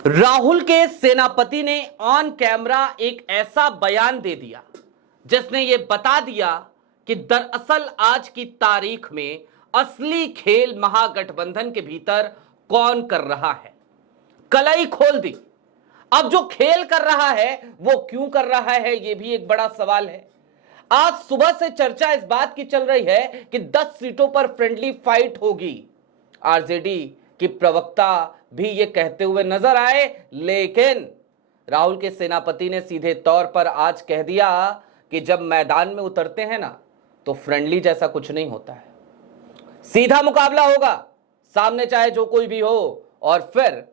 राहुल के सेनापति ने ऑन कैमरा एक ऐसा बयान दे दिया जिसने यह बता दिया कि दरअसल आज की तारीख में असली खेल महागठबंधन के भीतर कौन कर रहा है। कलई खोल दी। अब जो खेल कर रहा है वो क्यों कर रहा है, यह भी एक बड़ा सवाल है। आज सुबह से चर्चा इस बात की चल रही है कि 10 सीटों पर फ्रेंडली फाइट होगी। आरजेडी की प्रवक्ता भी ये कहते हुए नजर आए, लेकिन राहुल के सेनापति ने सीधे तौर पर आज कह दिया कि जब मैदान में उतरते हैं ना तो फ्रेंडली जैसा कुछ नहीं होता है, सीधा मुकाबला होगा, सामने चाहे जो कोई भी हो। और फिर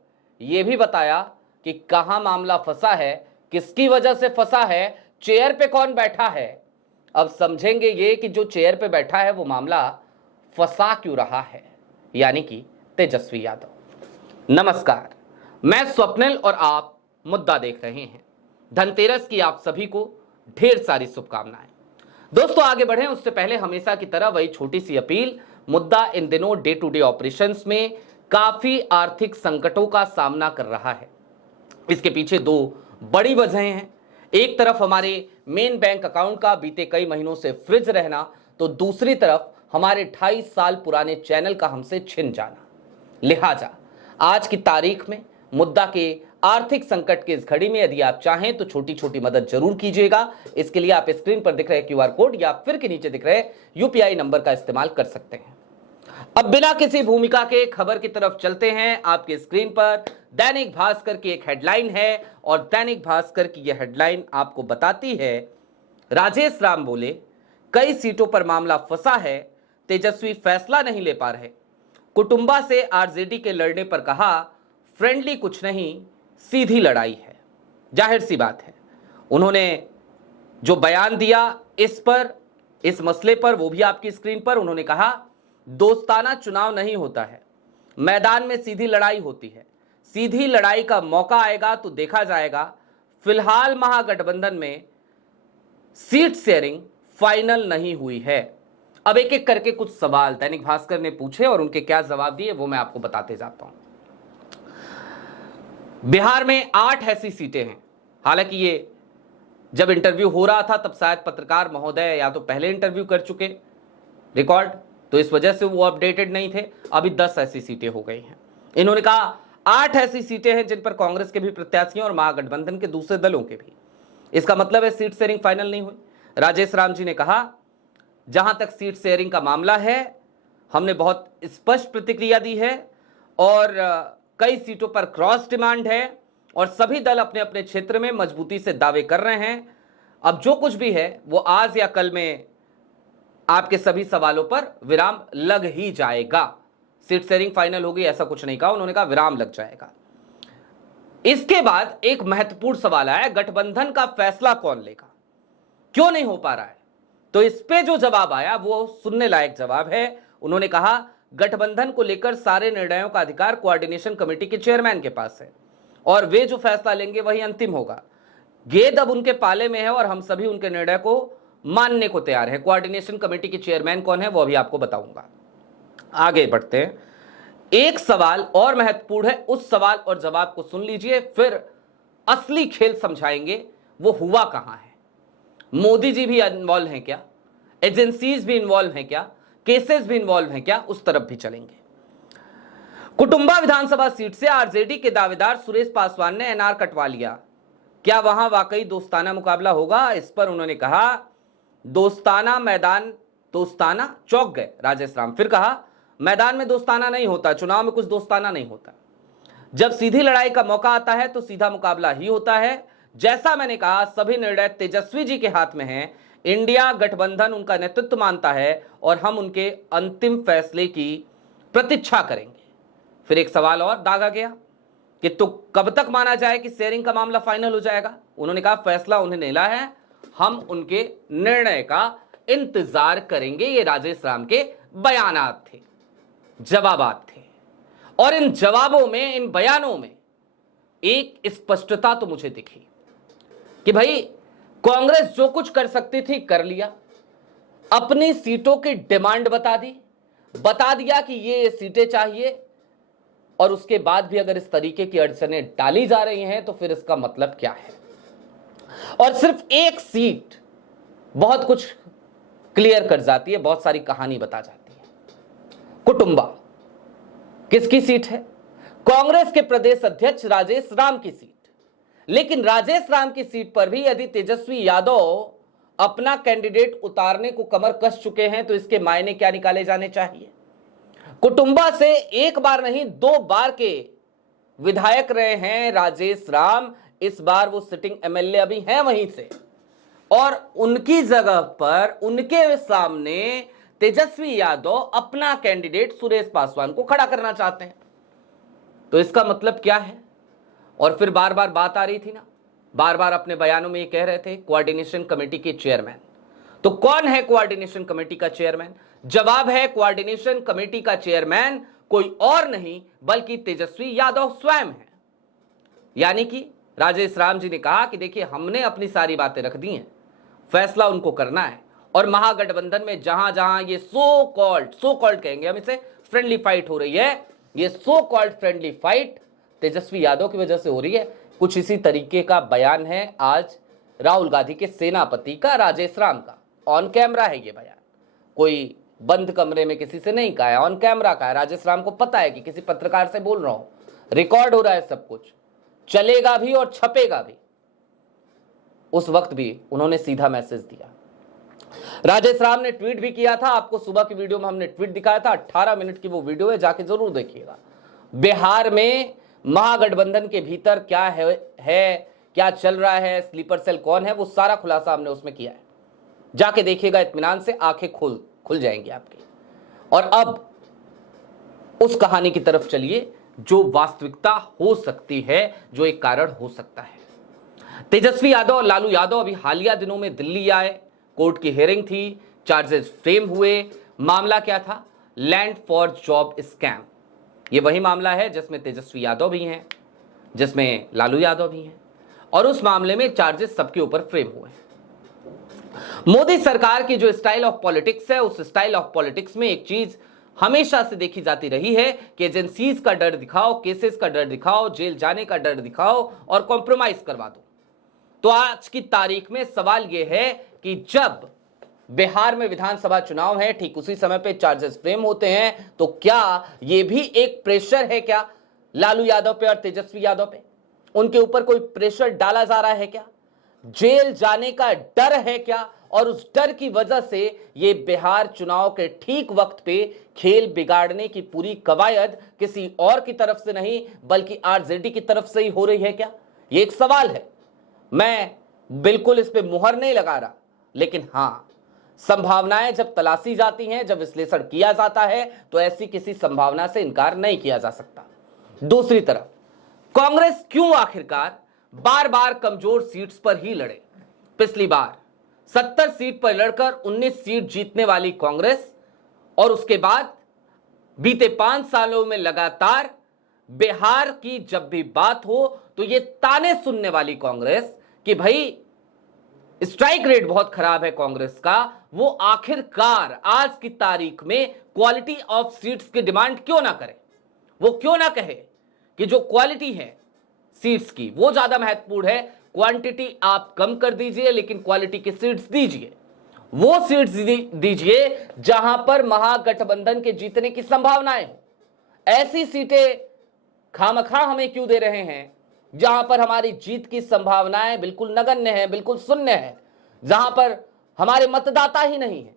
यह भी बताया कि कहां मामला फंसा है, किसकी वजह से फंसा है, चेयर पे कौन बैठा है। अब समझेंगे ये कि जो चेयर पे बैठा है वो मामला फंसा क्यों रहा है, यानी कि तेजस्वी यादव। नमस्कार, मैं स्वप्निल और आप मुद्दा देख रहे हैं। धनतेरस की आप सभी को ढेर सारी शुभकामनाएं। दोस्तों, आगे बढ़ें उससे पहले हमेशा की तरह वही छोटी सी अपील। मुद्दा इन दिनों डे टू डे ऑपरेशंस में काफी आर्थिक संकटों का सामना कर रहा है। इसके पीछे दो बड़ी वजहें हैं। एक तरफ हमारे मेन बैंक अकाउंट का बीते कई महीनों से फ्रीज रहना, तो दूसरी तरफ हमारे 28 साल पुराने चैनल का हमसे छिन जाना। लिहाजा आज की तारीख में मुद्दा के आर्थिक संकट के इस घड़ी में यदि आप चाहें तो छोटी छोटी मदद जरूर कीजिएगा। इसके लिए आप स्क्रीन पर दिख रहे क्यूआर कोड या फिर के नीचे दिख रहे यूपीआई नंबर का इस्तेमाल कर सकते हैं। अब बिना किसी भूमिका के खबर की तरफ चलते हैं। आपके स्क्रीन पर दैनिक भास्कर की एक हेडलाइन है और दैनिक भास्कर की यह हेडलाइन आपको बताती है, राजेश राम बोले कई सीटों पर मामला फंसा है, तेजस्वी फैसला नहीं ले पा रहे। कुटुंबा से आरजेडी के लड़ने पर कहा फ्रेंडली कुछ नहीं, सीधी लड़ाई है। जाहिर सी बात है, उन्होंने जो बयान दिया इस मसले पर, वो भी आपकी स्क्रीन पर। उन्होंने कहा दोस्ताना चुनाव नहीं होता है, मैदान में सीधी लड़ाई होती है। सीधी लड़ाई का मौका आएगा तो देखा जाएगा। फिलहाल महागठबंधन में सीट शेयरिंग फाइनल नहीं हुई है। अब एक एक करके कुछ सवाल दैनिक भास्कर ने पूछे और उनके क्या जवाब दिए वो मैं आपको बताते जाता हूं। बिहार में 8 ऐसी सीटें हैं। हालांकि ये जब इंटरव्यू हो रहा था तब शायद पत्रकार महोदय या तो पहले इंटरव्यू कर चुके रिकॉर्ड, तो इस वजह से वो अपडेटेड नहीं थे। अभी 10 ऐसी सीटें हो गई हैं। इन्होंने कहा 8 ऐसी सीटें हैं जिन पर कांग्रेस के भी प्रत्याशी और महागठबंधन के दूसरे दलों के भी। इसका मतलब है सीट शेयरिंग फाइनल नहीं हुई। राजेश राम जी ने कहा जहां तक सीट शेयरिंग का मामला है हमने बहुत स्पष्ट प्रतिक्रिया दी है और कई सीटों पर क्रॉस डिमांड है और सभी दल अपने अपने क्षेत्र में मजबूती से दावे कर रहे हैं। अब जो कुछ भी है वो आज या कल में आपके सभी सवालों पर विराम लग ही जाएगा। सीट शेयरिंग फाइनल होगी ऐसा कुछ नहीं कहा, उन्होंने कहा विराम लग जाएगा। इसके बाद एक महत्वपूर्ण सवाल आया, गठबंधन का फैसला कौन लेगा, क्यों नहीं हो पा रहा है। तो इस पे जो जवाब आया वो सुनने लायक जवाब है। उन्होंने कहा गठबंधन को लेकर सारे निर्णयों का अधिकार कोऑर्डिनेशन कमेटी के चेयरमैन के पास है और वे जो फैसला लेंगे वही अंतिम होगा। गेंद अब उनके पाले में है और हम सभी उनके निर्णय को मानने को तैयार है। कोऑर्डिनेशन कमेटी के चेयरमैन कौन है वो अभी आपको बताऊंगा। आगे बढ़ते हैं। एक सवाल और महत्वपूर्ण है, उस सवाल और जवाब को सुन लीजिए, फिर असली खेल समझाएंगे वो हुआ कहां है। मोदी जी भी इन्वॉल्व हैं क्या, एजेंसीज भी इन्वॉल्व हैं क्या, केसेस भी इन्वॉल्व हैं क्या, उस तरफ भी चलेंगे। कुटुंबा विधानसभा सीट से आरजेडी के दावेदार सुरेश पासवान ने एनआर कटवा लिया, क्या वहां वाकई दोस्ताना मुकाबला होगा। इस पर उन्होंने कहा दोस्ताना मैदान, दोस्ताना चौंक गए राजेश राम। फिर कहा मैदान में दोस्ताना नहीं होता, चुनाव में कुछ दोस्ताना नहीं होता। जब सीधी लड़ाई का मौका आता है तो सीधा मुकाबला ही होता है। जैसा मैंने कहा सभी निर्णय तेजस्वी जी के हाथ में हैं। इंडिया गठबंधन उनका नेतृत्व मानता है और हम उनके अंतिम फैसले की प्रतीक्षा करेंगे। फिर एक सवाल और दागा गया कि तो कब तक माना जाए कि शेयरिंग का मामला फाइनल हो जाएगा। उन्होंने कहा फैसला उन्हें लेना है, हम उनके निर्णय का इंतजार करेंगे। ये राजेश राम के बयानात थे, जवाबात थे। और इन जवाबों में, इन बयानों में एक स्पष्टता तो मुझे दिखी कि भाई कांग्रेस जो कुछ कर सकती थी कर लिया। अपनी सीटों की डिमांड बता दी, बता दिया कि ये सीटें चाहिए, और उसके बाद भी अगर इस तरीके की अड़चनें डाली जा रही हैं तो फिर इसका मतलब क्या है। और सिर्फ एक सीट बहुत कुछ क्लियर कर जाती है, बहुत सारी कहानी बता जाती है। कुटुंबा किसकी सीट है? कांग्रेस के प्रदेश अध्यक्ष राजेश राम की सीट। लेकिन राजेश राम की सीट पर भी यदि तेजस्वी यादव अपना कैंडिडेट उतारने को कमर कस चुके हैं तो इसके मायने क्या निकाले जाने चाहिए। कुटुंबा से एक बार नहीं 2 बार के विधायक रहे हैं राजेश राम, इस बार वो सिटिंग एमएलए अभी हैं वहीं से, और उनकी जगह पर उनके सामने तेजस्वी यादव अपना कैंडिडेट सुरेश पासवान को खड़ा करना चाहते हैं। तो इसका मतलब क्या है? और फिर बार बार बात आ रही थी ना, बार बार अपने बयानों में ये कह रहे थे कोऑर्डिनेशन कमेटी के चेयरमैन। तो कौन है कोऑर्डिनेशन कमेटी का चेयरमैन? जवाब है कोऑर्डिनेशन कमेटी का चेयरमैन कोई और नहीं बल्कि तेजस्वी यादव स्वयं है। यानी कि राजेश राम जी ने कहा कि देखिए हमने अपनी सारी बातें रख दी हैं, फैसला उनको करना है, और महागठबंधन में जहां जहां ये सो कॉल्ड कहेंगे हम इसे, फ्रेंडली फाइट हो रही है, ये so called friendly fight Tejashwi Yadav की वजह से हो रही है। कुछ इसी तरीके का बयान है आज राहुल गांधी के सेनापति का, राजेश राम का। ऑन कैमरा है ये बयान, कोई बंद कमरे में किसी से नहीं कहा है, ऑन कैमरा का है। राजेश राम को पता है कि किसी पत्रकार से बोल रहा हूं, रिकॉर्ड हो रहा है, सब कुछ चलेगा भी और छपेगा भी। उस वक्त भी उन्होंने सीधा मैसेज दिया। राजेश राम ने ट्वीट भी किया था, आपको सुबह की वीडियो में हमने ट्वीट दिखाया था, 18 मिनट की वो वीडियो है, जाके जरूर देखिएगा। बिहार में महागठबंधन के भीतर क्या है क्या चल रहा है, स्लीपर सेल कौन है, वो सारा खुलासा हमने उसमें किया है, जाके देखिएगा, इत्मीनान से आंखें खुल जाएंगी आपकी। और अब उस कहानी की तरफ चलिए जो वास्तविकता हो सकती है, जो एक कारण हो सकता है। तेजस्वी यादव और लालू यादव अभी हालिया दिनों में दिल्ली आए, कोर्ट की हियरिंग थी, चार्जेस फ्रेम हुए। मामला क्या था? Land for job scam. यह वही मामला है जिसमें तेजस्वी यादव भी हैं, जिसमें लालू यादव भी हैं, और उस मामले में चार्जेस सबके ऊपर फ्रेम हुए। मोदी सरकार की जो स्टाइल ऑफ पॉलिटिक्स है, उस स्टाइल ऑफ पॉलिटिक्स में एक चीज हमेशा से देखी जाती रही है कि एजेंसीज का डर दिखाओ, केसेस का डर दिखाओ, जेल जाने का डर दिखाओ और कॉम्प्रोमाइज करवा दो। तो आज की तारीख में सवाल यह है कि जब बिहार में विधानसभा चुनाव है, ठीक उसी समय पे चार्जेस फ्रेम होते हैं, तो क्या यह भी एक प्रेशर है क्या लालू यादव पे और तेजस्वी यादव पे? उनके ऊपर कोई प्रेशर डाला जा रहा है क्या? जेल जाने का डर है क्या? और उस डर की वजह से ये बिहार चुनाव के ठीक वक्त पे खेल बिगाड़ने की पूरी कवायद किसी और की तरफ से नहीं बल्कि आरजेडी की तरफ से ही हो रही है क्या? ये एक सवाल है। मैं बिल्कुल इस पे मुहर नहीं लगा रहा, लेकिन हां, संभावनाएं जब तलाशी जाती हैं, जब विश्लेषण किया जाता है, तो ऐसी किसी संभावना से इनकार नहीं किया जा सकता। दूसरी तरफ कांग्रेस क्यों आखिरकार बार बार कमजोर सीट्स पर ही लड़े? पिछली बार 70 सीट पर लड़कर 19 सीट जीतने वाली कांग्रेस, और उसके बाद बीते 5 सालों में लगातार बिहार की जब भी बात हो तो ये ताने सुनने वाली कांग्रेस कि भाई स्ट्राइक रेट बहुत खराब है कांग्रेस का, वो आखिरकार आज की तारीख में क्वालिटी ऑफ सीट्स की डिमांड क्यों ना करे? वो क्यों ना कहे कि जो क्वालिटी है सीट्स की वो ज्यादा महत्वपूर्ण है, क्वांटिटी आप कम कर दीजिए लेकिन क्वालिटी की सीट्स दीजिए। वो सीट्स दीजिए जहां पर महागठबंधन के जीतने की संभावनाएं हो। ऐसी सीटें खामखा हमें क्यों दे रहे हैं जहां पर हमारी जीत की संभावनाएं बिल्कुल नगण्य है, बिल्कुल शून्य है, जहां पर हमारे मतदाता ही नहीं है,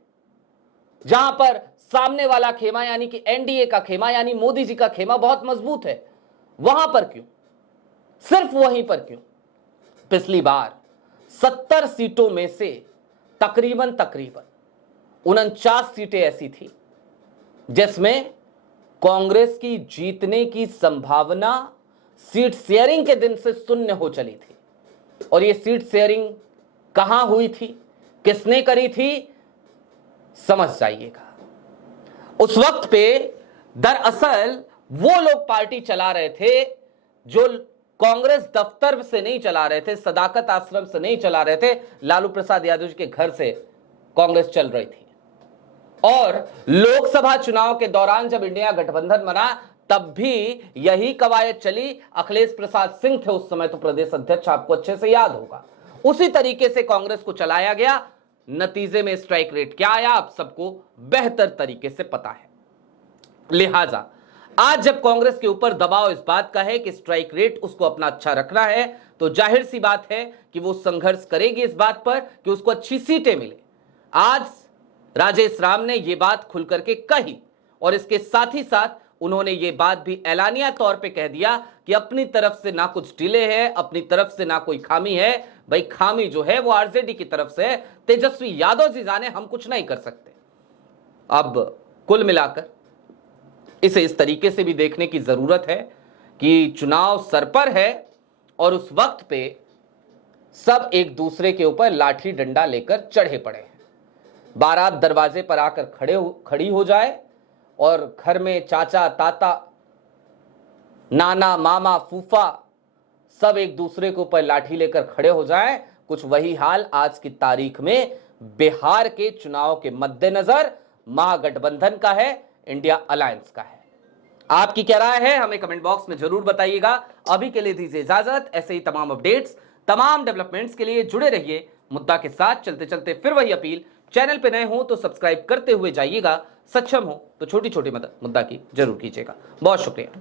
जहां पर सामने वाला खेमा यानी कि एनडीए का खेमा यानी मोदी जी का खेमा बहुत मजबूत है, वहां पर क्यों? सिर्फ वहीं पर क्यों? पिछली बार 70 सीटों में से तकरीबन 49 सीटें ऐसी थी जिसमें कांग्रेस की जीतने की संभावना सीट शेयरिंग के दिन से शून्य हो चली थी। और यह सीट शेयरिंग कहां हुई थी, किसने करी थी, समझ जाइएगा। उस वक्त पे दरअसल वो लोग पार्टी चला रहे थे जो कांग्रेस दफ्तर से नहीं चला रहे थे, सदाकत आश्रम से नहीं चला रहे थे, लालू प्रसाद यादव जी के घर से कांग्रेस चल रही थी। और लोकसभा चुनाव के दौरान जब इंडिया गठबंधन बना तब भी यही कवायद चली। अखिलेश प्रसाद सिंह थे उस समय तो प्रदेश अध्यक्ष, आपको अच्छे से याद होगा। उसी तरीके से कांग्रेस को चलाया गया। नतीजे में स्ट्राइक रेट क्या आया आप सबको बेहतर तरीके से पता है। लिहाजा आज जब कांग्रेस के ऊपर दबाव इस बात का है कि स्ट्राइक रेट उसको अपना अच्छा रखना है, तो जाहिर सी बात है कि वो संघर्ष करेगी इस बात पर कि उसको अच्छी सीटें मिले। आज राजेश राम ने यह बात खुल करके कही और इसके साथ ही साथ उन्होंने ये बात भी ऐलानिया तौर पे कह दिया कि अपनी तरफ से ना कुछ डिले है, अपनी तरफ से ना कोई खामी है। भाई खामी जो है वो आरजेडी की तरफ से है, तेजस्वी यादव जी जाने, हम कुछ नहीं कर सकते। अब कुल मिलाकर इसे इस तरीके से भी देखने की जरूरत है कि चुनाव सर पर है और उस वक्त पे सब एक दूसरे के ऊपर लाठी डंडा लेकर चढ़े पड़े हैं। बारात दरवाजे पर आकर खड़ी हो जाए और घर में चाचा ताता नाना मामा फूफा सब एक दूसरे के ऊपर लाठी लेकर खड़े हो जाएं। कुछ वही हाल आज की तारीख में बिहार के चुनाव के मद्देनजर महागठबंधन का है, इंडिया अलायंस का है। आपकी क्या राय है हमें कमेंट बॉक्स में जरूर बताइएगा। अभी के लिए दीजिए इजाजत। ऐसे ही तमाम अपडेट्स, तमाम डेवलपमेंट्स के लिए जुड़े रहिए मुद्दा के साथ। चलते चलते फिर वही अपील, चैनल पे नए हो तो सब्सक्राइब करते हुए जाइएगा, सक्षम हो तो छोटी छोटी मदद मुद्दा की जरूर कीजिएगा। बहुत शुक्रिया।